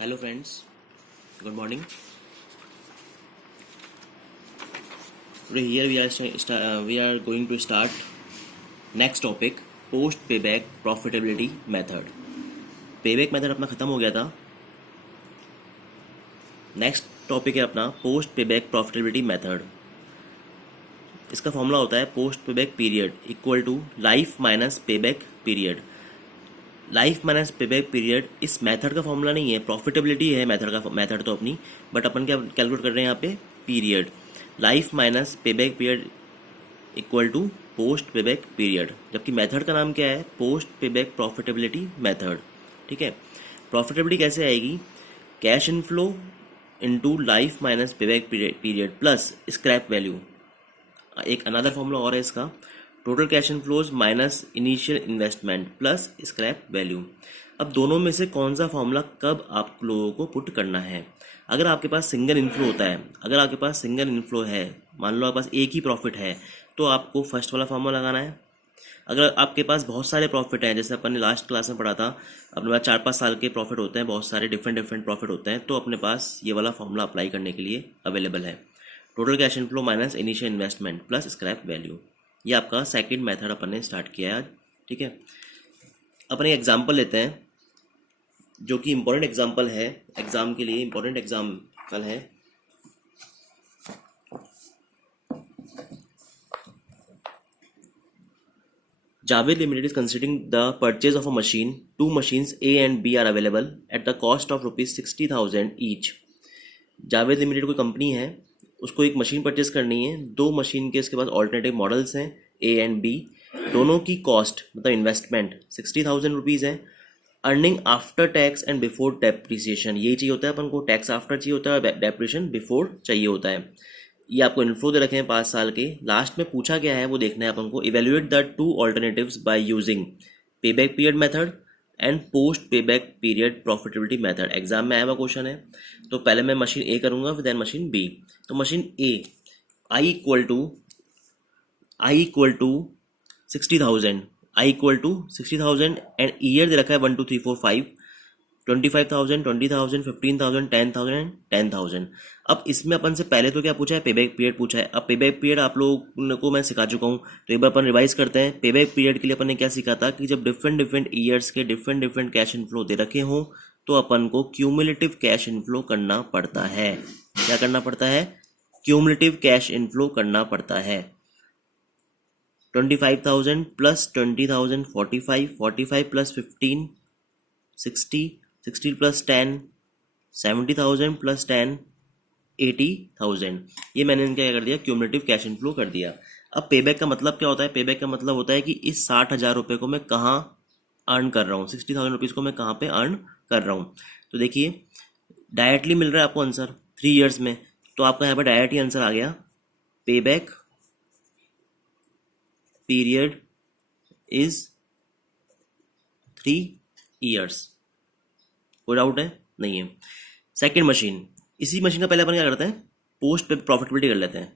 Hello friends, good morning. Today here we are going to start next topic, post payback profitability method. Payback method अपना खत्म हो गया था. Next topic है अपना पोस्ट पेबैक प्रॉफिटेबिलिटी मेथड. इसका formula होता है post payback period equal to life minus payback period. Life minus payback period इस मेथड का फॉर्मूला नहीं है, प्रॉफिटेबिलिटी है मेथड तो अपनी, बट अपन क्या कैलकुलेट कर रहे हैं यहाँ पे, period. Life minus payback period equal to post payback period, जबकि मेथड का नाम क्या है, पोस्ट पेबैक प्रॉफिटेबिलिटी मेथड. ठीक है. प्रॉफिटेबिलिटी कैसे आएगी, cash inflow into life minus payback period plus scrap value. एक अनदर फॉर्मूला और है इसका, total cash inflows minus initial investment plus scrap value. अब दोनों में से कौन सा फॉर्मूला कब आप लोगों को पुट करना है. अगर आपके पास सिंगल इनफ्लो होता है, अगर आपके पास सिंगल इनफ्लो है, मान लो आपके पास एक ही प्रॉफिट है, तो आपको फर्स्ट वाला फॉर्मूला लगाना है. अगर आपके पास बहुत सारे प्रॉफिट हैं, जैसे अपन ने लास्ट क्लास में पढ़ा था, अपने पास 4-5 साल के प्रॉफिट होते हैं, बहुत सारे डिफरेंट प्रॉफिट होते हैं, तो अपने पास ये वाला फॉर्मूला अप्लाई करने के लिए अवेलेबल है. Total cash inflow minus initial investment plus scrap value. ये आपका सेकंड मेथड अपन ने स्टार्ट किया है आज. ठीक है. अपन एक एग्जांपल लेते हैं जो कि इम्पोर्टेंट एग्जांपल है, एग्जाम के लिए इम्पोर्टेंट एग्जांपल है. Javed Limited is considering the purchase of a machine. Two machines A and B are available at the cost of rupees 60,000 each. Javed limited कोई कंपनी है, उसको एक मशीन परचेस करनी है. दो मशीन के इसके पास ऑल्टरनेटिव मॉडल्स हैं ए एंड बी. दोनों की कॉस्ट मतलब इन्वेस्टमेंट 60,000 रुपीज़ है. Earning after tax and before depreciation, यही चाहिए होता है अपन को, टैक्स आफ्टर चाहिए होता है और डेप्रिसिएशन बिफोर चाहिए होता है. ये आपको इन्फ्लो दे रखे हैं 5 साल के. लास्ट में पूछा गया है वो देखना है अपन को. Evaluate the two alternatives by using payback period method and post payback period profitability method. Exam में आया हुआ क्वेश्चन है. तो पहले मैं मशीन ए करूंगा, फिर देन मशीन बी. तो machine A, I equal to 60,000, I equal to 60,000 and year दे रखा है 1 2 3 4 5, 25,000, 20,000, 15,000, 10,000 एंड 10,000. अब इसमें अपन से पहले तो क्या पूछा है, पेबैक पीरियड पूछा है. अब पेबैक पीरियड आप लोगों को मैं सिखा चुका हूँ, तो एक बार अपन रिवाइज करते हैं. पेबैक पीरियड के लिए अपन ने क्या सीखा था कि जब डिफरेंट ईयर्स के डिफरेंट कैश इनफ्लो दे रखे हों, तो अपन को क्यूमुलेटिव कैश इनफ्लो करना पड़ता है. क्या करना पड़ता है, क्यूमुलेटिव कैश इनफ्लो करना पड़ता है. 25,000 प्लस 20,000 45, 45 प्लस 15 60, 60 प्लस 10 70,000 प्लस 10 80,000. ये मैंने इनका क्या कर दिया, क्यूमुलेटिव कैश इनफ्लो कर दिया. अब पेबैक का मतलब क्या होता है, पेबैक का मतलब होता है कि इस 60,000 रुपये को मैं कहाँ अर्न कर रहा हूँ, 60,000 रुपीज़ को मैं कहाँ पे अर्न कर रहा हूँ. तो देखिए डायरेक्टली मिल रहा है आपको आंसर 3 इयर्स में, तो आपका यहाँ पर डायरेक्ट ही आंसर आ गया, पेबैक पीरियड इज 3 इयर्स. कोई डाउट है, नहीं है. सेकंड मशीन, इसी मशीन का पहले अपन क्या करते हैं, पोस्ट प्रॉफिटेबिलिटी कर लेते हैं,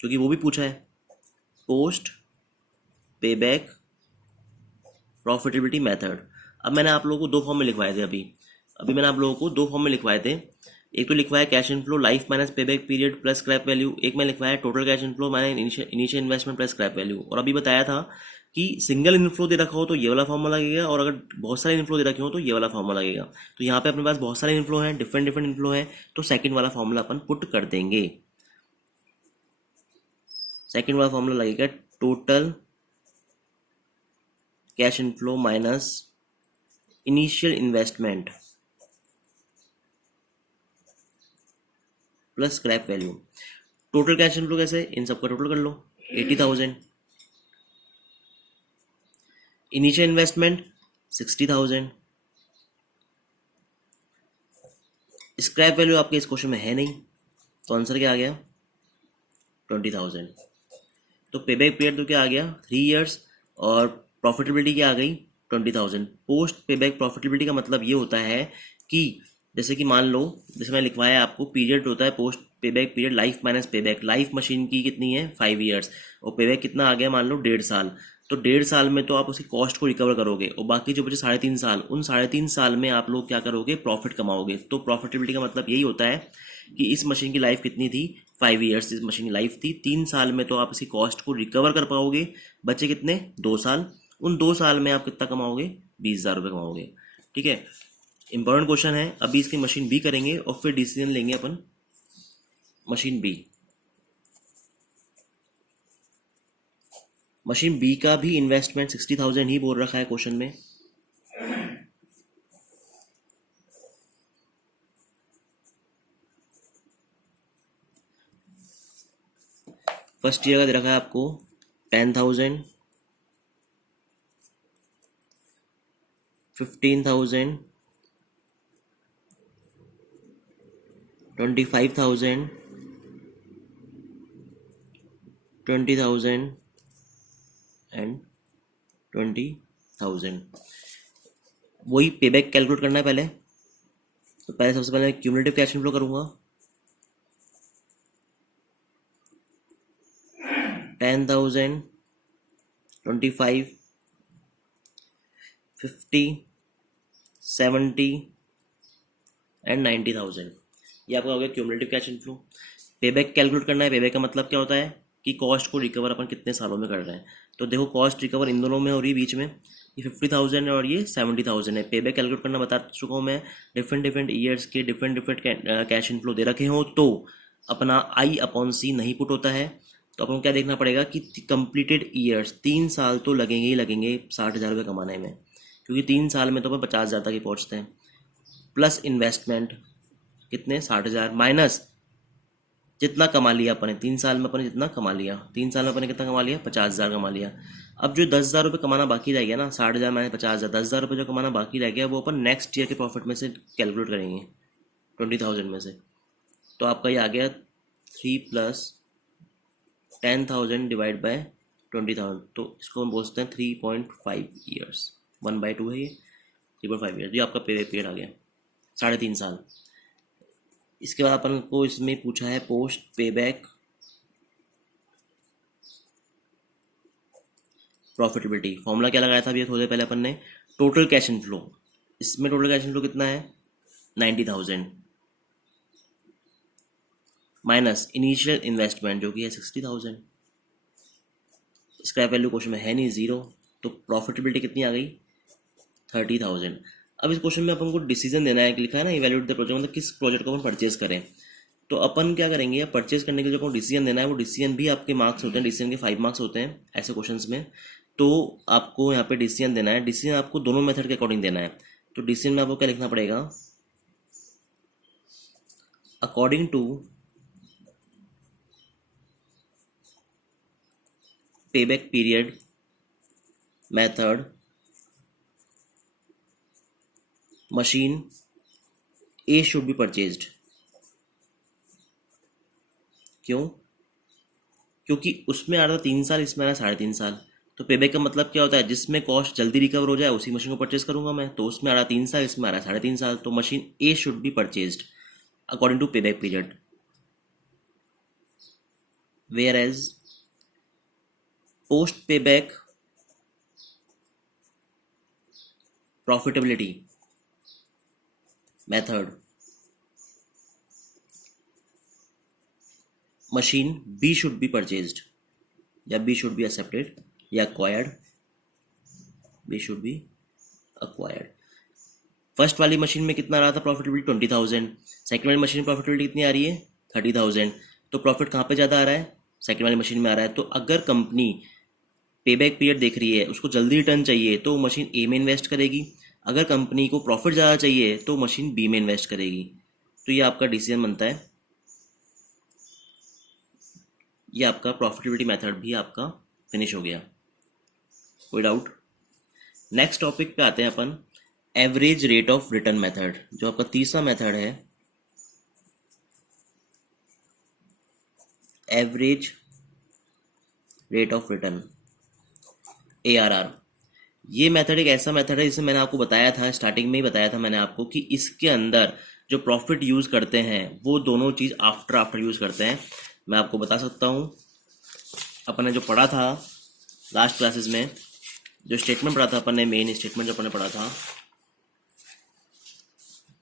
क्योंकि वो भी पूछा है. Post payback profitability method. अब मैंने आप लोगों को 2 फॉर्म में लिखवाए थे. अभी मैंने आप लोगों को 2 फॉर्म में लिखवाए थे. एक तो लिखवाया cash inflow life minus payback period plus scrap value, एक में लिखवाया total cash inflow minus initial investment plus scrap value. और अभी बताया था कि सिंगल इनफ्लो दे रखा हो तो ये वाला फॉर्मूला लगेगा, और अगर बहुत सारे इनफ्लो दे रखे हो तो ये वाला फॉर्मूला लगेगा. तो यहाँ पे अपने पास बहुत सारे इनफ्लो हैं, डिफरेंट इनफ्लो हैं, तो सेकंड वाला फॉर्मूला अपन पुट कर देंगे. सेकंड वाला फॉर्मूला लगेगा total cash inflow minus initial investment plus scrap value. Total cash inflow कैसे, इन सबका टोटल कर लो, 80,000. Initial investment 60,000. स्क्रैप वैल्यू आपके इस क्वेश्चन में है नहीं, तो आंसर क्या आ गया, 20,000. तो पेबैक पीरियड तो क्या आ गया, 3 इयर्स, और प्रॉफिटेबिलिटी क्या आ गई, 20,000. पोस्ट पेबैक प्रॉफिटेबिलिटी का मतलब ये होता है कि जैसे कि मान लो, जैसे मैं लिखवाया आपको, पीरियड होता है post payback period life minus payback. Life machine की कितनी है, 5 इयर्स, और पेबैक कितना आ गया, मान लो 1.5 साल. तो 1.5 साल में तो आप उसकी कॉस्ट को रिकवर करोगे, और बाकी जो बचे 3.5 साल, उन 3.5 साल में आप लोग क्या करोगे, प्रॉफिट कमाओगे। तो प्रॉफिटेबिलिटी का मतलब यही होता है कि इस मशीन की लाइफ कितनी थी, 5 ईयर्स इस मशीन की लाइफ थी। 3 साल में तो आप इसकी कॉस्ट को रिकवर कर पाओगे, बचे कितने, 2 साल। उन 2 साल में आप कितना कमाओगे, 20,000 रुपये कमाओगे। ठीक है, इंपॉर्टेंट क्वेश्चन है। अभी इसकी मशीन बी करेंगे और फिर डिसीजन लेंगे अपन मशीन बी। मशीन बी का भी इन्वेस्टमेंट 60,000 ही बोल रखा है क्वेश्चन में। फर्स्ट ईयर का दे रखा है आपको 10,000, 15,000, 25,000, 20,000 एंड 20,000। वही पेबैक कैलकुलेट करना है पहले। तो पहले सबसे पहले क्यूमुलेटिव कैश इनफ्लो करूंगा। 10,000, 25, 50, 70 एंड 90,000। ये आपका हो गया cumulative cash inflow. Payback calculate करना है। पेबैक का मतलब क्या होता है कि कॉस्ट को रिकवर अपन कितने सालों में कर रहे हैं। तो देखो कॉस्ट रिकवर इन दोनों में हो रही है, बीच में ये 50,000 है और ये 70,000 है। पेबैक कैलकुलेट करना बता चुका हूँ मैं। डिफरेंट ईयर्स के डिफरेंट कैश इनफ्लो दे रखे हो तो अपना I/C नहीं पुट होता है। तो अपन को क्या देखना पड़ेगा कि कंप्लीटेड ईयर्स, 3 साल तो लगेंगे ही लगेंगे 60,000 रुपये कमाने में, क्योंकि 3 साल में तो अपन 50,000 तक ही पहुँचते हैं। प्लस इन्वेस्टमेंट कितने, 60,000, माइनस जितना कमा लिया अपन ने 3 साल में, अपन ने जितना कमा लिया 3 साल में अपन ने कितना कमा लिया, 50,000 कमा लिया। अब जो 10,000 रुपये कमाना बाकी रह गया ना, 60,000 माइनस 50,000, 10,000 रुपये जो कमाना बाकी रह गया वो अपन नेक्स्ट ईयर के प्रॉफिट में से कैलकुलेट करेंगे 20,000 में से। तो आपका ये आ गया 3 + 10,000 डिवाइड बाय 20,000। तो इसको हम बोलते हैं 3.5 ईयर्स। 1/2 है ये, 3.5 ईयर्स। ये आपका पीरियड आ गया 3.5 साल। इसके बाद अपन को इसमें पूछा है पोस्ट पेबैक प्रॉफिटेबिलिटी। फॉर्मूला क्या लगाया था अभी थोड़ी देर पहले अपन ने, टोटल कैश इनफ्लो। इसमें टोटल कैश इनफ्लो कितना है, 90,000 माइनस इनिशियल इन्वेस्टमेंट जो कि है 60,000। स्क्रैप वैल्यू क्वेश्चन में है नहीं, 0। तो प्रॉफिटेबिलिटी कितनी आ गई, 30,000। अब इस क्वेश्चन में अपन को डिसीजन देना है कि लिखा है ना इवैल्यूएट द प्रोजेक्ट, मतलब किस प्रोजेक्ट को अपन परचेज करें। तो अपन क्या करेंगे, परचेज करने के लिए जो अपन डिसीजन देना है वो डिसीजन भी आपके मार्क्स होते हैं, डिसीजन के 5 मार्क्स होते हैं ऐसे क्वेश्चंस में। तो आपको यहाँ पे डिसीजन देना है। डिसीजन आपको दोनों मेथड के अकॉर्डिंग देना है। तो डिसीजन में आपको क्या लिखना पड़ेगा, according to payback period method machine A should be purchased. क्यों, क्योंकि उसमें आ रहा था 3 साल, इसमें आ रहा है 3.5 साल। तो पेबैक का मतलब क्या होता है, जिसमें कॉस्ट जल्दी रिकवर हो जाए उसी मशीन को परचेज करूंगा मैं। तो उसमें आ रहा 3 साल, इसमें आ रहा है 3.5 साल। तो machine A should be purchased according to payback period, whereas post payback profitability method machine B should be purchased, या बी शुड बी एक्सेप्टेड या acquired, B should be acquired। First वाली मशीन में कितना आ रहा था profitability, 20,000। Second वाली machine में प्रॉफिटेबिलिटी कितनी आ रही है, 30,000। तो प्रॉफिट कहाँ पे ज़्यादा आ रहा है, सेकंड वाली मशीन में आ रहा है। तो अगर कंपनी पेबैक पीरियड देख रही है, उसको जल्दी रिटर्न चाहिए तो मशीन ए में इन्वेस्ट करेगी। अगर कंपनी को प्रॉफिट ज़्यादा चाहिए तो मशीन बी में इन्वेस्ट करेगी। तो ये आपका डिसीजन बनता है। ये आपका प्रॉफिटेबिलिटी मेथड भी आपका फिनिश हो गया, कोई डाउट। नेक्स्ट टॉपिक पे आते हैं अपन, average rate of return method, जो आपका तीसरा मेथड है, average rate of return ARR। ये मेथड एक ऐसा मेथड है जिसे मैंने आपको बताया था, स्टार्टिंग में ही बताया था मैंने आपको, कि इसके अंदर जो प्रॉफिट यूज करते हैं वो दोनों चीज आफ्टर यूज करते हैं। मैं आपको बता सकता हूँ, अपन ने जो पढ़ा था लास्ट क्लासेस में, जो स्टेटमेंट पढ़ा था अपन ने, मेन स्टेटमेंट जो अपन ने पढ़ा था,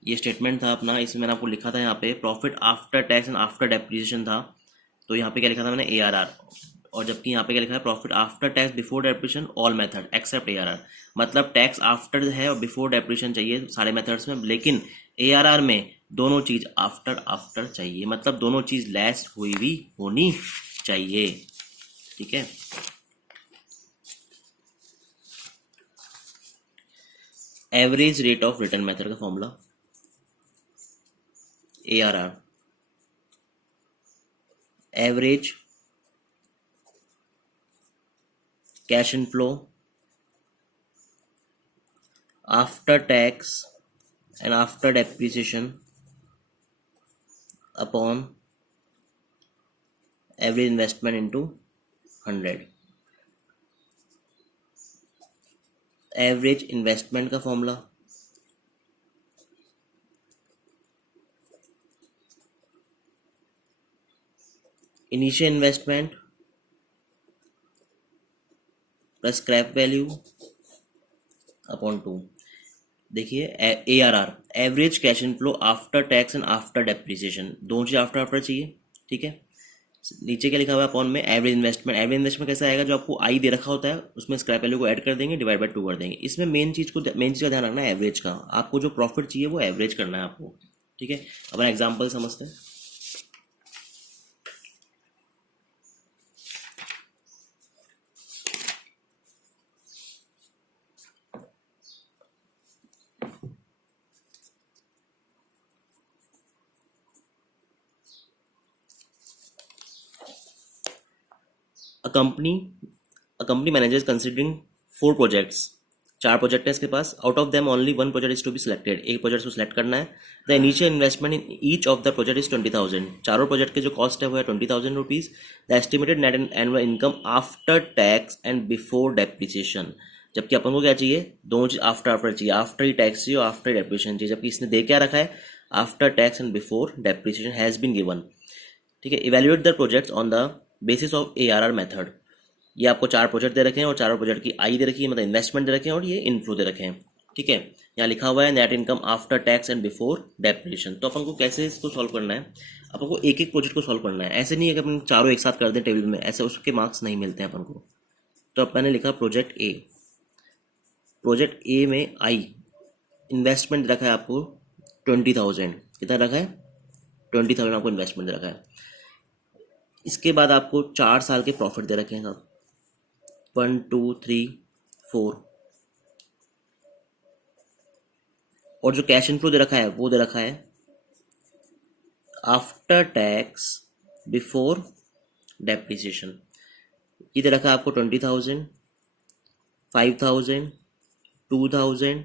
ये स्टेटमेंट था अपना, इसमें मैंने आपको लिखा था यहाँ पे profit after tax and after depreciation था। तो यहाँ पे क्या लिखा था मैंने, ARR, और जबकि यहाँ पे क्या लिखा है, profit after tax before depreciation all method except ARR। मतलब टैक्स आफ्टर है और बिफोर डेप्रिसिएशन चाहिए सारे मेथड्स में, लेकिन ARR में दोनों चीज आफ्टर आफ्टर चाहिए, मतलब दोनों चीज लेस हुई हुई होनी चाहिए। ठीक है। Average rate of return method का formula ARR, average cash inflow after tax and after depreciation upon every investment into 100। Average investment का formula initial investment plus scrap value upon 2। देखिए ARR, average cash inflow after tax and after depreciation, दोनों चीज after after चाहिए। ठीक है। नीचे क्या लिखा हुआ है अपॉन में एवरेज इन्वेस्टमेंट। एवरेज इन्वेस्टमेंट कैसा आएगा, जो आपको आई दे रखा होता है उसमें स्क्रैप वैल्यू को ऐड कर देंगे, डिवाइड बाय 2 कर देंगे। इसमें मेन चीज का ध्यान रखना है एवरेज का, आपको जो प्रॉफिट चाहिए वो एवरेज करना है आपको। ठीक है। अब एग्जाम्पल समझते हैं। A company manager is considering 4 projects। 4 project है इसके पास। Out of them only 1 project is to be selected. एक प्रोजेक्ट को सिलेक्ट करना है। The initial investment in each of the project is 20,000। चारों प्रोजेक्ट के जो कॉस्ट है वो है 20,000 rupees. The estimated net annual income after tax and before depreciation. जबकि अपन को क्या चाहिए, दोनों चीज आफ्टर आफ्टर चाहिए, आफ्टर ही टैक्स चाहिए और आफ्टर डेप्रिसिएशन चाहिए। जबकि इसने दे क्या रखा है, after tax and before depreciation has been given. ठीक है। Evaluate the projects on the basis of ARR method. ये आपको 4 प्रोजेक्ट दे रखे हैं और चारों प्रोजेक्ट की आई दे रखी है, मतलब इन्वेस्टमेंट दे रखे हैं और ये इनफ्लो दे रखे हैं। ठीक है। यहाँ लिखा हुआ है net income after tax and before depreciation. तो अपन को कैसे इसको सॉल्व करना है, अपन को एक एक प्रोजेक्ट को सॉल्व करना है। ऐसे नहीं है कि अपन चारों एक साथ कर दें टेबल में, ऐसे उसके मार्क्स नहीं मिलते हैं अपन को। तो अब मैंने लिखा प्रोजेक्ट ए। प्रोजेक्ट ए में आई इन्वेस्टमेंट दे रखा है आपको 20,000। कितना रखा है, 20,000 आपको इन्वेस्टमेंट दे रखा है। इसके बाद आपको 4 साल के प्रॉफिट दे रखे हैं साहब, 1 2 3 4। और जो कैश इनफ्लो दे रखा है वो दे रखा है आफ्टर टैक्स बिफोर डेप्रिसिएशन। ये दे रखा है आपको 20,000, 5,000, 2,000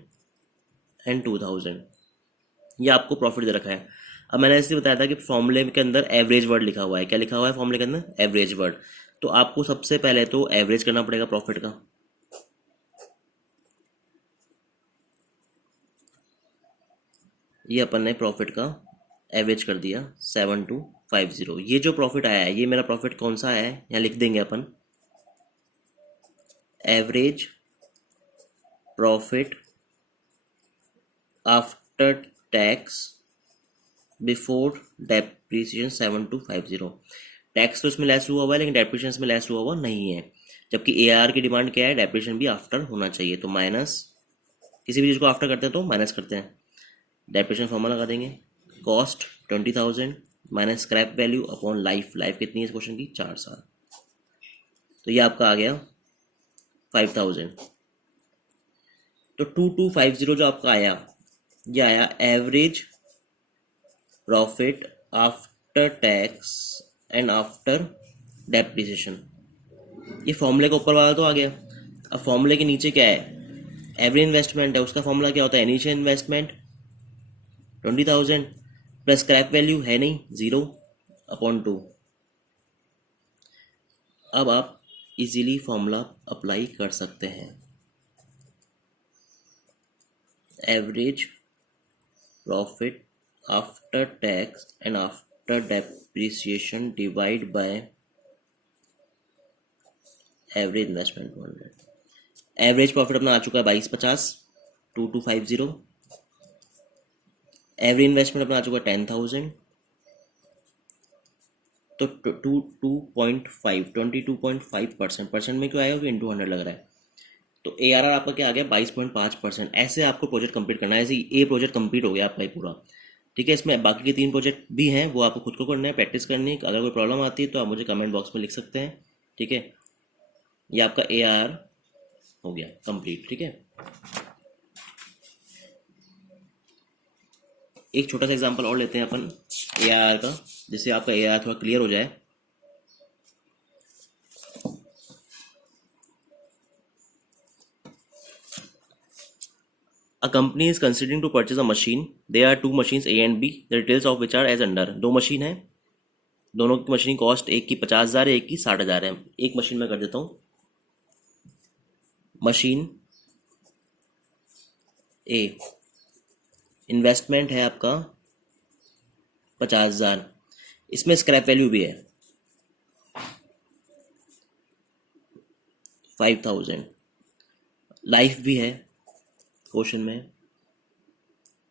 एंड 2,000। ये आपको प्रॉफिट दे रखा है। अब मैंने ऐसे बताया था कि फॉर्मूले के अंदर एवरेज वर्ड लिखा हुआ है। क्या लिखा हुआ है फॉर्मूले के अंदर, एवरेज वर्ड। तो आपको सबसे पहले तो एवरेज करना पड़ेगा प्रॉफिट का। ये अपन ने प्रॉफिट का एवरेज कर दिया 7250। ये जो प्रॉफिट आया है, ये मेरा प्रॉफिट कौन सा आया है, यहाँ लिख देंगे अपन average profit after tax before depreciation 7250। Tax तो इसमें लेस हुआ है लेकिन डेप्रिसिएशन में लेस हुआ नहीं है। जबकि ARR की डिमांड क्या है, डेप्रिसिएशन भी आफ्टर होना चाहिए। तो माइनस, किसी भी चीज़ को आफ्टर करते हैं तो माइनस करते हैं। डेप्रिसिएशन फॉर्मूला लगा देंगे, cost 20,000 minus scrap value upon life. Life कितनी है इस क्वेश्चन की, 4 साल। तो ये आपका आ गया 5,000। तो 2250 जो आपका आया, ये आया average profit after tax and after depreciation. ये फॉर्मूले का ऊपर वाला तो आ गया। अब फॉर्मूले के नीचे क्या है, एवरेज इन्वेस्टमेंट है, उसका फॉर्मूला क्या होता है, initial investment 20,000 plus scrap value है नहीं, 0 अपॉन 2। अब आप इजीली फॉर्मूला अप्लाई कर सकते हैं। Average profit after tax and after depreciation divide by average investment 200। Average profit अपना आ चुका है 2250, 2250। एवरेज इन्वेस्टमेंट अपना आ चुका है 10,000, तो 22.5% परसेंट में क्यों आएगा, क्योंकि इंटू 100 लग रहा है। तो ARR आपका क्या आ गया 22.5%। ऐसे आपको प्रोजेक्ट कंप्लीट करना है। ऐसे ये प्रोजेक्ट कंप्लीट हो गया आपका ये पूरा, ठीक है। इसमें बाकी के 3 प्रोजेक्ट भी हैं, वो आपको खुद को करना है, प्रैक्टिस करनी है। अगर कोई प्रॉब्लम आती है तो आप मुझे कमेंट बॉक्स में लिख सकते हैं, ठीक है। ये आपका ARR हो गया कंप्लीट, ठीक है। एक छोटा सा एग्जांपल और लेते हैं अपन ARR का, जिससे आपका ARR थोड़ा क्लियर हो जाए। A company is considering to purchase a machine. There are 2 machines A and B. The details of which are as under. 2 machine है, दोनों की मशीन कॉस्ट एक की 50,000 है, एक की 60,000 है। एक मशीन में कर देता हूँ। मशीन ए, इन्वेस्टमेंट है आपका 50,000, इसमें स्क्रैप वैल्यू भी है 5,000, लाइफ भी है क्वेश्चन में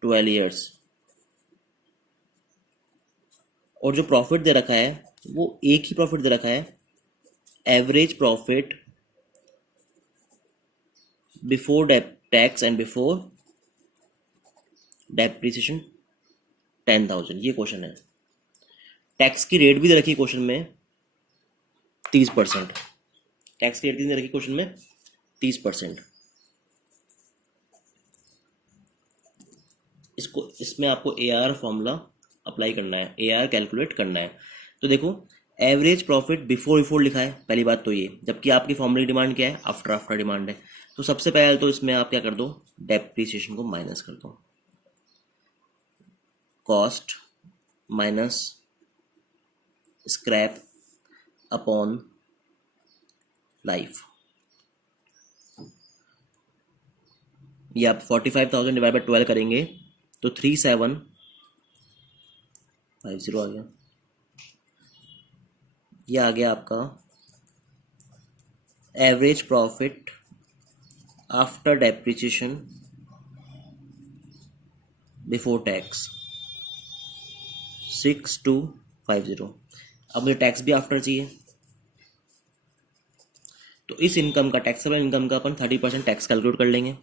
12 ईयर्स, और जो प्रॉफिट दे रखा है वो एक ही प्रॉफिट दे रखा है, average profit before tax and before depreciation 10,000। ये क्वेश्चन है। टैक्स की रेट भी दे रखी क्वेश्चन में 30%। टैक्स की रेट दे रखी क्वेश्चन में 30%। इसमें आपको ARR फॉर्मूला अप्लाई करना है, ARR कैलकुलेट करना है। तो देखो, एवरेज प्रॉफिट बिफोर लिखा है, पहली बात तो ये, जबकि आपकी फॉर्मूले की डिमांड क्या है, आफ्टर डिमांड है। तो सबसे पहले तो इसमें आप क्या कर दो, डेप्रिसिएशन को माइनस कर दो, cost minus scrap upon life. ये आप 45,000 डिवाइड बाय 12 करेंगे तो 3750 आ गया। ये आ गया आपका average profit after depreciation before tax 6250। अब मुझे टैक्स भी आफ्टर चाहिए, तो इस इनकम का, टैक्सेबल इनकम का अपन 30% टैक्स कैलकुलेट कर लेंगे,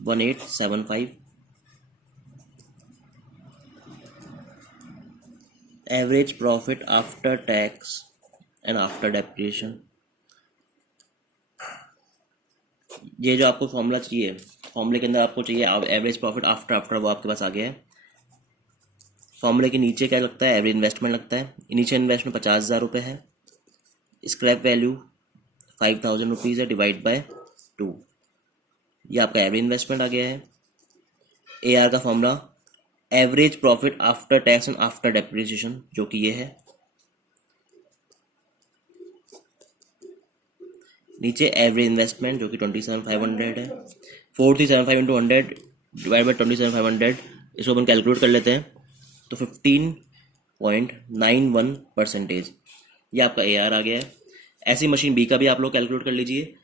1875। Average profit after tax and after depreciation. ये जो आपको फॉर्मूला चाहिए, फॉर्मूले के अंदर आपको चाहिए एवरेज प्रॉफिट आफ्टर, वो आपके पास आ गया है। फॉर्मूले के नीचे क्या लगता है, एवरेज इन्वेस्टमेंट लगता है। इनिशियल इन्वेस्टमेंट 50,000 रुपये है, स्क्रैप वैल्यू 5,000 रुपीज़ है, डिवाइड बाय 2। ये आपका एवरेज इन्वेस्टमेंट आ गया है। AR का formula average profit after tax and after depreciation, जो कि ये है। नीचे एवरेज इन्वेस्टमेंट जो कि 27,500 है, 4375 इंटू 100 डिवाइड बाई 27,500, इसको अपन कैलकुलेट कर लेते हैं तो 15.91%। ये आपका AR आ गया है। ऐसी मशीन B का भी आप लोग कैलकुलेट कर लीजिए।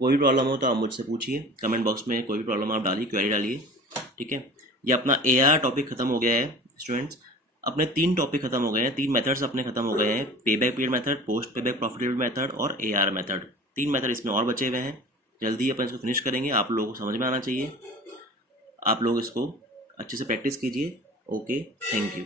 कोई भी प्रॉब्लम हो तो आप मुझसे पूछिए, कमेंट बॉक्स में कोई भी प्रॉब्लम आप डालिए, क्वेरी डालिए, ठीक है। ये अपना AR टॉपिक खत्म हो गया है स्टूडेंट्स। अपने 3 टॉपिक खत्म हो गए हैं, 3 मेथड्स अपने खत्म हो गए हैं, payback period method, post payback profitable method और AR मेथड। 3 मेथड इसमें और बचे हुए हैं, जल्दी अपन इसको फिनिश करेंगे। आप लोगों को समझ में आना चाहिए, आप लोग इसको अच्छे से प्रैक्टिस कीजिए। Okay, thank you.